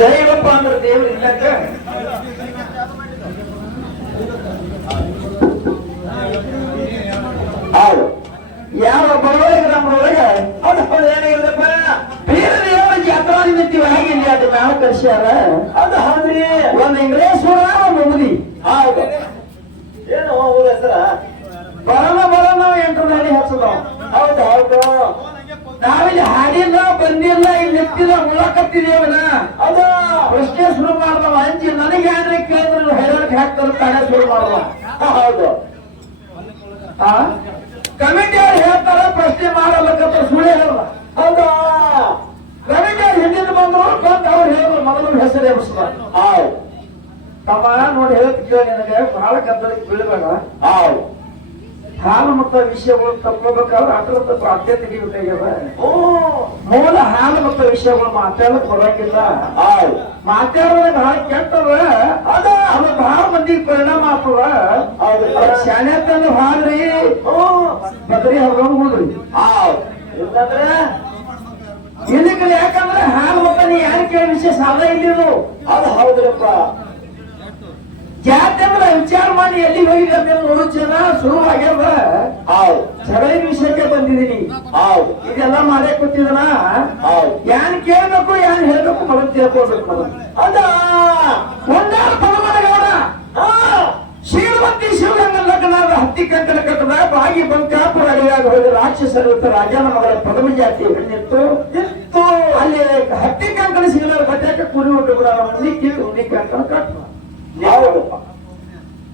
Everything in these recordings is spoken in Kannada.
ದೈವಪ್ಪ ಅಂದ್ರೆ ದೇವರು ಇಲ್ಲಕ್ಕ ಹೌದು ಯಾವ ಬಡವರ ನಮ್ಮೊಳಗೆ ಅದು ಹೌದು ಏನಾಗಿಲ್ಲಪ್ಪ ಬೇರೆ ದೇವರಿಗೆ ಜಾತ್ರಾ ನಿಮಿತ್ತೀವಿ ಹೇಗಿಲ್ಲ ಅದು ನಾವು ಕರ್ಸ್ಯಾರ. ಅದು ಹೌದ್ರಿ. ಒಂದ್ ಇಂಗ್ಲೇಶ್ವರ, ಒಂದು ಮುದಿ ಹೌದು ಏನು ಊರ ಹೆಸರ? ಬರೋಣ ಬರೋಣ ಎಂಟು ನಾಳೆ ಹಚ್ಚದ ಹೌದು ಹೌದು. ನಾವಿಲ್ಲಿ ಹಾಡಿಲ್ಲ ಬಂದಿಲ್ಲ ಇಲ್ಲಿ ನಿಂತಿಲ್ಲ ಮುಳಕತ್ತಿದೇವನ ಅದ ಪ್ರಶ್ನೆ ಶುರು ಮಾಡ್ದವ ಅಂಜಿ ನನಗೆ ಯಾರೇ ಕೇಳಿದ್ರೆ ಹೆರಕ್ಕೆ ಹಾಕ್ತಾರೆ ತಾನೇ ಶುರು ಮಾಡ್ದವ. ಹೌದು. ಆ? ಕಮಿಟಿ ಅವ್ರು ಹೇಳ್ತಾರ ಪ್ರಶ್ನೆ ಮಾಡಬೇಕಂತ ಸುಳ್ಳು ಹೇಳ ಹೌದಾ? ಕಮಿಟಿ ಅವ್ರು ಹಿಂದಿನ ಬಂದ್ರು ಬಂದು ಅವ್ರು ಹೇಳ ಮೊದಲು ಹೆಸರು ಎಬ್ಬಿಸ್ದ ಹೌದು. ತಮ್ಮ ನೋಡಿ ಹೇಳ್ತಿದ್ದೇವೆ ನಿನಗೆ? ನನಗೆ ಬಹಳ ಕತ್ತಲಿಕ್ಕೆ ಬೀಳ್ಬೇಡ. ಹೌದು. ಹಾಲು ಮತ್ತ ವಿಷಯಗಳು ಅದ್ರ ತಪ್ಪು ಅಡ್ಡೆ ಓ. ಮೂಲ ಹಾಲು ಮತ್ತ ವಿಷಯಗಳು ಮಾತಾಡಕ್ ಬರೋಕಿಲ್ಲ ಮಾತಾಡೋದು ಬಹಳ ಕೆಟ್ಟದ. ಅದ. ಅದು ಬಹಳ ಮಂದಿಗೆ ಪರಿಣಾಮ ಆಗ್ತದ. ತಂದು ಹಾಲ್ರಿ. ಬದ್ರಿ ಹರ್ಕೊಂಡು ಹೋದ್ರಿ ಇಲ್ಲಂದ್ರೆ ಇದಕ್ಕೆ ಯಾಕಂದ್ರೆ ಹಾಲು ಮತ್ತೆ ನೀ ಯಾರು ಕೇಳಿ ವಿಷಯ ಸಾಧ ಇಲ್ಲಿದು ಅದು ಹೌದ್ರಪ್ಪ. ಜಾತಿ ಅಂದ್ರೆ ವಿಚಾರ ಮಾಡಿ ಎಲ್ಲಿ ಹೋಗಿದೆ ಅಂತ ನೋಡೋ ಜನ ಶುರು ಆಗ್ಯದ ಹೌದು ಸಗಳಿ ವಿಷಯಕ್ಕೆ ಬಂದಿದ್ದೀನಿ. ಹೌದು ಇದೆಲ್ಲ ಮಾಡೇ ಕೂತಿದನ? ಹೌದು ಯಾನ್ ಕೇಳ್ಬೇಕು ಯಾನ್ ಹೇಳ್ಬೇಕು ಮನ ತಿಳ್ಕೊಳ್ಬೇಕು ಅದ. ಒಂದಾರು ಪರಮನಗೌಡ ಶ್ರೀಮಂತಿ ಶಿವಗಂಗ ಲಗ್ನದ ಹತ್ತಿ ಕಂಕಣ ಕಟ್ಟದ ಬಾಗಿ ಬಂಕಾಪುರ ಅಡಿಯಾಗ ಹೋಗಿ ರಾಕ್ಷಸರು ರಾಜನ ಮಗಳ ಪದಮ ಜಾತಿ ಹೆಣ್ಣಿತ್ತು. ಇತ್ತು ಅಲ್ಲಿ ಹತ್ತಿ ಕಂಕಣ ಸಿಗಲಾರ ಬಟ್ಟೆಕ್ಕೆ ಕುರಿ ಉಂಟು ಕೂಡ. ಕೀಳು ಉಂಡಿ ಕಂಕಣ ಕಟ್ಟದ ಹೌದಪ್ಪ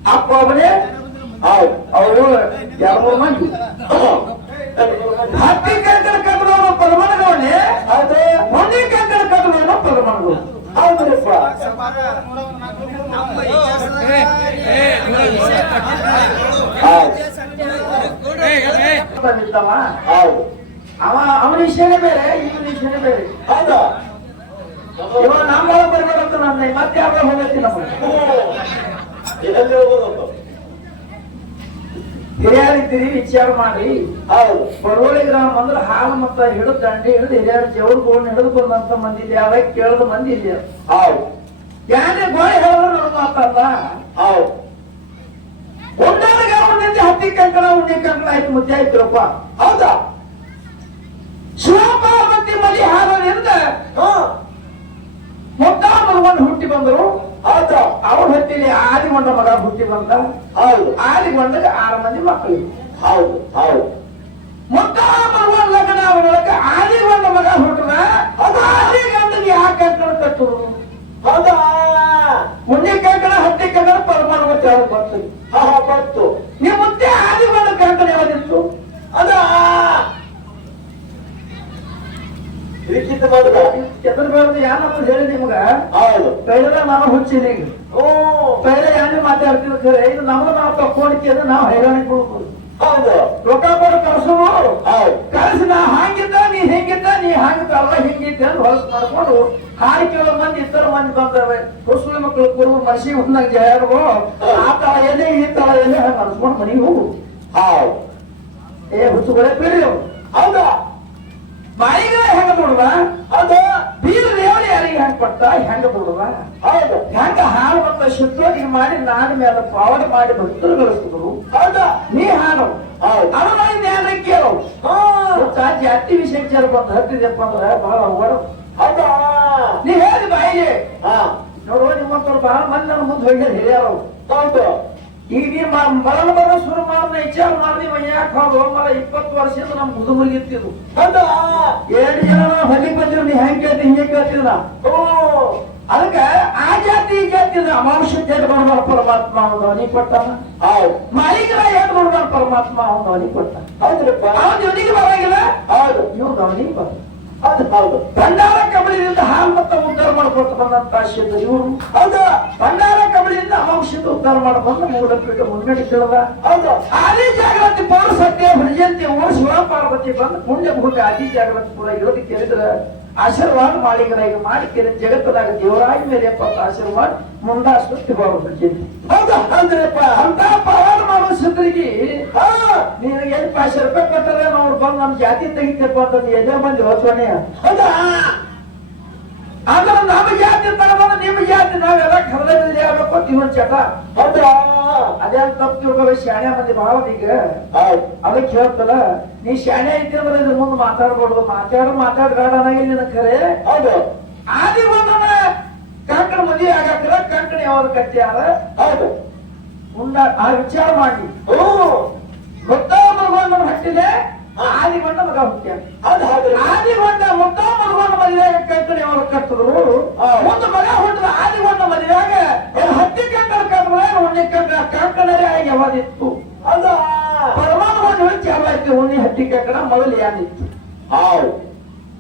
ಅಪ್ಪ ಒಬ್ಬನೇ ಹೌದು. ಅವರು ಎರಡು ಮೂರು ಮಂದಿ. ಹತ್ತಿ ಕಂಕಣ ಕಟ್ಟದವನು ಪರಮನಗೌಡನೆ ಹೌದು. ಉಂಡಿ ಕಂಕಣ ಕಟ್ಟದವನು ಪರಮನಗೌಡ ಹೌದು ಹೌದು. ಅವ ಅವನ ವಿಷಯನೇ ಬೇರೆ ಇವನ ವಿಷಯನೇ ಬೇರೆ. ಹೌದಾ? ಇವ ನಮ್ಮ ಬರ್ಬೇಕಂತ ನನ್ನ ಮತ್ತೆ ಯಾವಾಗ ಹೋಗತ್ತಿ ನಮ್ಮ ಹಿರಿಯರಿದ್ದೀರಿ ವಿಚಾರ ಮಾಡಿ ಬರೋಳಿ ಗ್ರಾಮ ಅಂದ್ರೆ ಹಾಲು ಮತ್ತ ಹಿಡಿದು ದಂಡಿ ಹಿಡಿದು ಹಿರಿಯರ ಜವರ್ಗೋಣ ಹಿಡಿದು ಬಂದಂತ ಮಂದಿ ಇಲ್ಲಿ ಯಾವ ಕೇಳದ ಮಂದಿ ಇಲ್ಲಿ ಹೌದು. ಯಾರೇ ಗೋಳಿ ಹೇಳಿದ್ರು ನನ್ನ ಮಾತಲ್ಲ ಹೌದು. ಒಂದಾದ ಗ್ರಾಮದಲ್ಲಿ ಹತ್ತಿ ಕಂಕಣ ಉಣ್ಣಿ ಕಂಕಣ ಆಯ್ತು ಮುದ್ದೆ ಆಯ್ತು ಹೌದಾ? ಶಿವಪಾರ್ವತಿ ಮಲಿ ಹಾರದಿಂದ ಮುದ್ದ ಮಗವನ್ನು ಹುಟ್ಟಿ ಬಂದರು ಹೌದು ಅವ್ರ ಹೊತ್ತಿಲಿ ಆದಿಗೊಂಡ ಮಗ ಹುಟ್ಟಿ ಬಂದ. ಹೌದು. ಆದಿಗೊಂಡಗ ಆರು ಮಂದಿ ಮಕ್ಕಳು. ಹೌದು ಹೌದು. ಮುದ್ದ ಮಗನ ಲಗ್ನ ಆದಿಗೊಂಡ ಮಗ ಹುಟ್ಟದ ಅದು ಆದಿಗಂಡಗೆ ಯಾಕೆ ಕಂಕಣ ಕಟ್ಟರು ಹೌದಾ ಮುಂದೆ ಕಂಕಣ ಹತ್ತಿ ಕಂಕಣ ಪರಮಾಣು ಹೇಳಿ ಬರ್ತದೆ ಹಾ ಬಂತು ನೀವು ಮುಂದೆ ಆದಿಗೊಂಡ ಕಂಕಣ ಯಾವ್ದಿತ್ತು ಅದ ಲಿಖಿತ ಚಂದ್ರಬಾಬು ಯಾನಪ್ಪ ಹೇಳಿ ನಿಮ್ಗ? ಹೌದು. ಪೈಲ ನಾನು ಹುಚ್ಚಿನಿ ಈಗ ಓ. ಪೈಲ ಯಾರು ಮಾತಾಡ್ತೀವಿ ಖರೆ ಇದು ನಮ್ದು ನಾವು ತಕ್ಕೊಂಡಿದ್ದೆ ಅಂದ್ರೆ ನಾವು ಹೈರಾಣಿ ಕೊಡ್ಬೋದು. ಹೌದು. ರೊಕ್ಕ ಕಳ್ಸೋದು ಹೌದು. ಕಳ್ಸಿ ನಾ ಹಾಗಿದ್ದ ನೀ ಹೆಂಗಿದ್ದ ನೀ ಹಾಗಿದ್ದಲ್ಲ ಹಿಂಗಿದ್ದೆ ಅಂತ ಹೊಲಸು ಮಾಡ್ಕೊಂಡು ಹಾಡಿ ಕೇಳೋ ಮಂದಿ ಇತರ ಮಂದಿ ಬಂದವೆ. ಕುಸುಳಿ ಮಕ್ಕಳು ಕುರು ಮಸಿ ಒಂದಂಗೆ ಜಯರು ಆ ತಳ ಎಲೆ ಈ ತಳ ಎಲೆ ಹಂಗ ಅನ್ಸ್ಕೊಂಡು ಮನೆಗೆ ಹೋಗು. ಹೌದು. ಏ ಹುಚ್ಚುಗಳೇ ಬೀರಿ ಹೌದಾ. ಬಾಯಿಗಳ ಹೆಂಗ ನೋಡುವ? ಬೀರ ಯಾರಿಗೆ ಹೆಂಗ್ ಕೊಟ್ಟ ಹೆಂಗ ಬಿಡುವ? ಹೌದು. ಹೆಂಗ ಹಾಲು ಮತ್ತ ಶುದ್ಧವಾಗಿ ಮಾಡಿ ನಾನು ಮೇಲೆ ಪಾವಡಿ ಮಾಡಿ ಭಕ್ತರು ಗಳಿಸಿದ್ರು ಹೌದಾ? ನೀ ಹಾಲು ಹೌದು. ಅವನ ಜ್ಞಾನ ಕೇಳು? ಜಾತಿ ವಿಷಯ ಬಂದು ಹತ್ತಿದೆಪ್ಪ ಅಂದ್ರೆ ಬಹಳ ಓಡ ಹೌದಾ? ನೀ ಹೇಳಿ ಬಾಯಿಗೆ ನೋಡುವ ನಿಮ್ಮಂತವ್ರು ಬಹಳ ಮಂದಿ ನನ್ನ ಮುಂದೆ ಹೋಗಿ ಹಿರಿಯರು. ಹೌದು. ಈಗ ಮರಣ ಬರ ಶುರು ಮಾಡಿದ ವಿಚಾರ ಮಾಡಿ ಯಾಕೆ ಹೌದು? ಮರ ಇಪ್ಪತ್ತು ವರ್ಷದಿಂದ ನಮ್ ಮುದು ಇರ್ತಿದ್ವು. ಹೌದಾ? ಎರಡು ಜನ ಹಳ್ಳಿ ಬಂದಿರು ನೀ ಹೆಂಗ್ ಕೇಳ್ತಿ ಹಿಂಗೆ ಕೇಳ್ತಿದ ಓ ಅದಕ್ಕೆ ಆ ಜಾತಿ ಈ ಜಾತಿ ಅಮಾಂಶ ಜಾತಿ ಬರ್ಬಾರ ಪರಮಾತ್ಮ ಅವನು ಅವನಿ ಕೊಟ್ಟಾನ ಹೌದು. ಮಾಲೀಕರ ಏನ್ ಬರ್ಬಾರ ಪರಮಾತ್ಮ ಅವನು ಅವನಿ ಕೊಟ್ಟ. ಹೌದ್ರಪ್ಪ. ಅವನು ಇವನಿಗೆ ಬರಂಗಿಲ್ಲ ಹೌದು. ಇವ್ನು ಅವನಿಗೆ ಬರ ಹೌದು ಹೌದು. ಭಂಡಾರ ಕಬಳಿಯಿಂದ ಹಾಲು ಮತ್ತ ಉದ್ಧಾರ ಮಾಡ್ಕೊತ ಬಂದಂತ ಶಿವ ಇವರು. ಹೌದು, ಭಂಡಾರ ಕಬಳಿಯಿಂದ ಅಮಾಂಶದ ಉದ್ಧಾರ ಮಾಡ್ಕೊಂಡು ಮೂಲ ಪೀಠ ಮುನ್ನಡೆ ಕೇಳದ. ಹೌದು. ಆದಿ ಜಾಗೃತಿ ಪೌರ ಸತ್ಯ ಭಜಂತಿ ಓ ಶಿವ ಪಾರ್ವತಿ ಬಂದು ಪುಣ್ಯ ಭೂಮಿ ಆದಿ ಜಾಗೃತಿ ಕೂಡ ಇರೋದು ಕೇಳಿದ್ರ ಆಶೀರ್ವಾದ ಮಾಡಿಗರಾಗ ಮಾಡಿ ಕೇಳಿದ ಜಗತ್ತದಾಗ ದೇವರಾಗಿ ಮೇಲೆ ಎಪ್ಪತ್ತು ಆಶೀರ್ವಾದ ಮುಂದಾಸ್ಪತ್ತಿ ಹೋಗ್ಬಿಡ್ತೀನಿ ಹೌದಾ ಅಂದ್ರಪ್ಪ ಅಂತ ಪವಾಡ ಮಾಡೋ ಸಿದ್ರಿಗೆ ನಿನಗೆ ಎಂಟು ನಾವು ಬಂದು ನಮ್ಮ ಜಾತಿ ತೆಗಿತಪ್ಪ ಅಂತ ಎದೆ ಬಂದು ಯೋಚನೆ ಆದ್ರೆ ನಮ್ ಜಾತಿ ತಗೊಂಡು ನಿಮ್ಮ ಜಾತಿ ನಾವೆಲ್ಲ ಕನ್ನಡದಲ್ಲಿ ಹೇಳ್ಬೇಕು ಇವನ್ ಚಟ. ಹೌದಾ? ಅದೇ ತಪ್ಪು ತಿಳ್ಕೊಬೇಕು ಶಾಣೆ ಮಂದಿ ಭಾಳ ಈಗ ಅದಕ್ಕೆ ಹೇಳ್ತಲ್ಲ ನೀ ಶಾಣೆ ಅಂದ್ರೆ ಇದ್ರ ಮುಂದೆ ಮಾತಾಡ್ಬಾರ್ದು. ಮಾತಾಡ ಮಾತಾಡ್ಬೇಡ ಅನ್ನಂಗಿಲ್ಲ ನಿನ್ನ ಖರೆ ಹೌದು. ಆದಿ ಒಂದನ ಕಂಕಣ ಮದುವೆ ಆಗಾಕರ ಕಂಕಣ ಯಾವ ಕಟ್ಟ್ಯಾರ? ಹೌದು. ಮುಂದ ಆ ವಿಚಾರ ಮಾಡಿ. ಓ ಮುತ್ತ ಮಗವನ್ನ ಹಟ್ಟಿಲೆ ಆದಿ ಬಂದ ಮಗ ಹುಟ್ಟ್ಯಾನ ಅದು ಹೌದು. ಆದಿ ಬಂದ ಮುತ್ತ ಮಗವನ್ನ ಮದುವೆಯಾಗ ಕಂಕಣ ಅವರು ಕಟ್ಟಿದ್ರು. ಒಂದು ಮಗ ಹುಟ್ಟಿದ ಆದಿ ಬಂದ ಮದುವೆಯಾಗ ಏನ್ ಹತ್ತಿ ಕಂಕಣ ಕಟ್ಟಿದ್ರೆ ಉಣ್ಣಿ ಕಂಕಣ ಕಂಕಣರೇ ಆಗಿ ಯಾವ್ದಿತ್ತು. ಹೌದಾ? ಪರಮಾಣು ಒಂದು ಹೇಳಿ ಚಾಲು ಆಯ್ತು ಉಣ್ಣಿ ಹತ್ತಿ ಕಂಕಣ ಮೊದಲು ಯಾನಿತ್ತು ಹೌದು.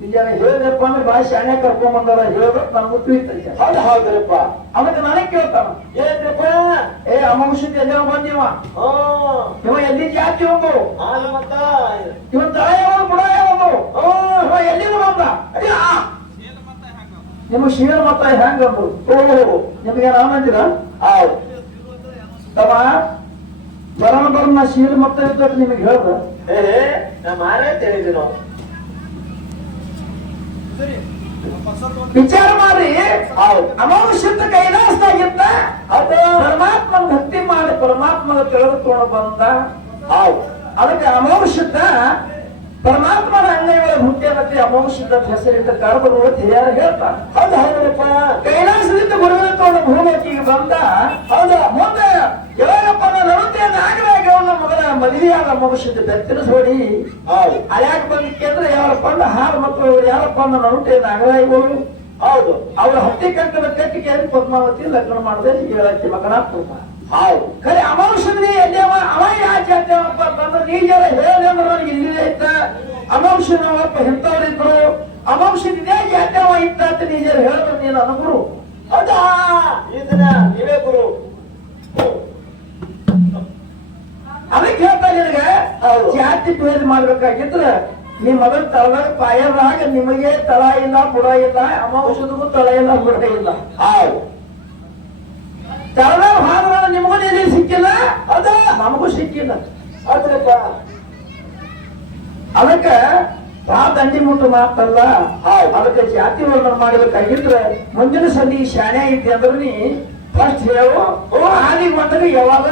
ನಿಜಾನ ಜನ ಹೇಳಿದಪ್ಪ ಅಂದ್ರೆ ಭಾಳ ಶಾಣೆ ಕರ್ಕೊಂಡ್ ಬಂದಾರ ಹೇಳಿದ್ರೆ ನನಗೂ ತಿಳಿತೈತೆ. ಹೌದು ಹೌದ್ರಪ್ಪ ಅವಕ್ಕೆ ನನಗೆ ಕೇಳ್ತಾನ. ಏನಪ್ಪ ಏ ಅಮಾಂಶಕ್ಕೆ ಎಲ್ಲಿ ಬಂದಿವ ಓ ಇವ ಎಲ್ಲಿ ಜಾತಿ ಮತ್ತ ಇವನ್ ತಳ ಯಾವ ಬುಡ ಯಾವುದು ಇವ ಎಲ್ಲಿಂದ ಬಂದ? ಅಯ್ಯ! ಶೀರ ಶೀಲ ಮತ್ತ ಹೆಂಗ ಓಹೋ ಓ ನಿಮಗೆ ಆನಂದಿರ ಹೌದು ತಮ್ಮ ಬರೋಣ ನಾ ಶೀರ ಮತ್ತ ಇದ್ದಕ್ಕೆ ನಿಮಗೆ ಹೇಳ್ದ? ಏ ನಾ ಮಾರೇ ನಾವು. ವಿಚಾರ ಮಾಡಿ ಹೌದು ಅಮಾಂಶದ ಕೈಲಾಸದಾಗಿದ್ದ ಅದು ಪರಮಾತ್ಮನ ಭಕ್ತಿ ಮಾಡಿ ಪರಮಾತ್ಮನ ತಿಳಿದುಕೊಂಡು ಬಂದ ಹಾವು. ಅದಕ್ಕೆ ಅಮೌಷದ ಪರಮಾತ್ಮನ ಅಂಗೈಗಳ ಹುಟ್ಟಿಯನತೆ ಅಮೌಷದ ಹೆಸರಿಟ್ಟ ಕರ್ಮಗಳು ಯಾರು ಹೇಳ್ತಾರೆ. ಹೌದು ಹೌದಪ್ಪ. ಕೈಲಾಸದಿಂದ ಗುರುವಿನ ಭೂಮಿಗೆ ಬಂದ ಹೌದ ಮುಂದೆ ಯಾವಾಗಪ್ಪ ನಡುತ್ತೆ ನಾಗರಾಗ ಅವನ ಮಗನ ಮದುವೆಯಾದ ಅಮೌಷದ ಬೆತ್ತರಿಸೋಡಿ ಹೌದು. ಅಲ್ಯಾಕ ಬಂದಿಕ್ಕೆ ಅಂದ್ರೆ ಯಾರಪ್ಪ ಅಂದ್ರೆ ಹಾಲು ಮಕ್ಕಳು ಯಾರಪ್ಪ ಅಂದ್ರೆ ನಾಗರಾಯಿಗಳು ಹೌದು. ಅವರ ಹತ್ತಿ ಕಂಕಣ ಕಟ್ಟಿಗೆ ಪದ್ಮಾವತಿ ಲಗ್ನ ಮಾಡದೆ ಹೇಳಕ್ಕೆ ಮಗನ ಪೂರ್ಣ ಹೌದು ಖರೆ ಅಮಾಂಶದಲ್ಲಿ ಎಲ್ಲಿ ಅವ? ಅವ ಯಾಕೆ ಹೇಳ್ತೇವಪ್ಪ ಅಂತಂದ್ರೆ ನೀ ಜರ ಹೇಳಿ ಅಂದ್ರೆ ನನಗೆ ಇಲ್ಲಿದೆ ಇತ್ತ ಅಮಾಂಶ ನಾವಪ್ಪ ಎಂತವ್ರಿದ್ರು ಅಮಾಂಶ ಇತ್ತ ಅಂತ ನೀ ಹೇಳಿದ್ರು ನೀನು ಅನುಗುರು ಹೌದಾ? ಇದನ್ನ ನೀವೇ ಗುರು. ಅದಕ್ಕೆ ಹೇಳ್ತಾ ನಿನಗೆ ಜಾತಿ ಭೇದ ಮಾಡ್ಬೇಕಾಗಿದ್ರೆ ನಿಮ್ಮ ಮೊದಲು ತಳದಾಗ ಪಾಯದಾಗ ನಿಮಗೆ ತಳ ಇಲ್ಲ ಬುಡ ಇಲ್ಲ ಅಮಾಂಶದಗೂ ತಳ ಇಲ್ಲ ಬುಡ ಇಲ್ಲ. ಹೌದು. ತಳದಾಗ ನಿಧಿ ಸಿಕ್ಕಿಲ್ಲ ಅದ? ನಮಗೂ ಸಿಕ್ಕಿಲ್ಲ ಅದ್ರಪ್ಪ ಅದಕ್ಕ ಆ ದಂಡಿ ಮುಟ್ಟು ಮಾತಲ್ಲ. ಅದಕ್ಕೆ ಜಾತಿ ವರ್ಣನ ಮಾಡಬೇಕಾಗಿದ್ರೆ ಮುಂದಿನ ಸಲ ಶಾಣೆ ಐತಿ ಅಂದ್ರೆ ನೀ ಫಸ್ಟ್ ಹೇಳು, ಓ ಆದಿ ಮಟ್ಟಕ್ಕೆ ಯಾವಾಗ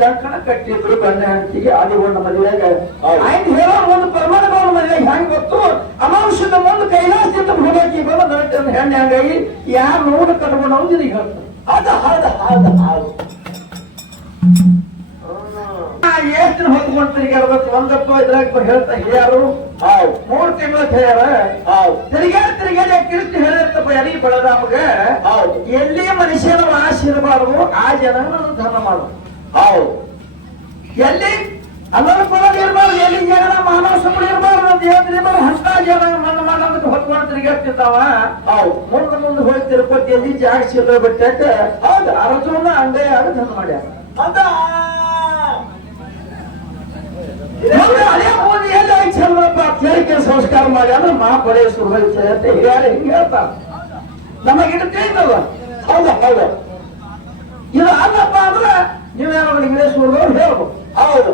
ಕಂಕಣ ಕಟ್ಟಿದ್ರು ಗಂಡ ಹೆಂಡತಿಗೆ ಆದಿ ವರ್ಣ ಮದುವೆಯಾಗ. ಹೌದು. ಆಯ್ತು, ಹೇಳೋ ಒಂದು ಪರಮಾಣುಗಳ ಮದುವೆ ಹೆಂಗ್ ಗೊತ್ತು? ಅಮಾಂಶದ ಒಂದು ಕೈಲಾಸದಿಂದ ಹೋಗಕ್ಕೆ ಬಂದ ಹೆಣ್ಣೆ ಹಂಗಾಗಿ ಯಾರು ನೋಡ ಕಟ್ಕೊಂಡು ಅವ್ನು ಹೇಳ್ತಾರೆ ಅದ ಹೌದು ಹೌದು ಹೌದು. ದಿನ ಹೊತ್ಕೊಂಡು ತಿರುಗಾಡ್ಬೇಕು ಒಂದಪ್ಪ ಇದ್ರಾಗ ಹೇಳ್ತಾ ಯಾರು? ಹೌದು ಮೂರ್ ತಿಂಗಳ ಹೇಳ್ಯಾರ ಹೌದು ತಿರುಗಾಡಿ ತಿರುಗಾಡಿ ಕೀರ್ತಿ ಹೇಳಿರ್ತಪ್ಪ ಎಲ್ಲಿ ನಮ್ಗ ಹೌದು ಎಲ್ಲಿ ಮನುಷ್ಯನ ಆಶೆ ಇರಬಾರ್ದು ಆ ಜನ ಧರ್ಮ ಮಾಡು. ಎಲ್ಲಿ? ಅಲ್ಲರ ಪರ ಇರಬಾರ್ದು ಎಲ್ಲಿ ಜನ? ಮಾನವ ಸಂಬಳ ಇರಬಾರ್ದು ಅಂತ ಹೇಳಿದ್ರೆ ಹಂತ ಜನ ಮಣ್ಣ ಅಂತ ಹೊತ್ಕೊಂಡು ತಿರುಗಾಡ್ತಿದ್ದಾವ ಹೌದು ಮುಂದೆ ಮುಂದೆ ಹೋಗಿ ತಿರುಪತಿ ಎಲ್ಲಿ ಜಾಗ ಸಿಲ್ಲ ಬಿಟ್ಟಾಕ ಹೌದು. ಅರ್ಜುನ ಅಂಗೈ ಆಗ ಧರ್ಮ ಮಾಡ್ಯಾರ ಹೌದಾ. ಮುಂದೆ ಹಳೆ ಮುಂದೆ ಎಲ್ಲಿ ಆಗಿ ಚೆಲ್ಲಪ್ಪ ತೇರಿಕೆ ಸಂಸ್ಕಾರ ಮಾಡಿ ಅಂದ್ರೆ ಮಾ ಪಡೆ ಸುರುವೈತೆ ಅಂತ ಹಿರಿಯರು ಹಿಂಗೆ ಹೇಳ್ತಾರೆ ನಮಗಿಟ್ಟು ತಿಳಿದಲ್ಲ ಹೌದ ಹೌದು ಇದು ಅಲ್ಲಪ್ಪ ಅಂದ್ರೆ ನೀವೇನೋ ಇಂಗ್ಲೀಷ್ ಹುಡುಗರು ಹೇಳ್ಬೇಕು ಹೌದು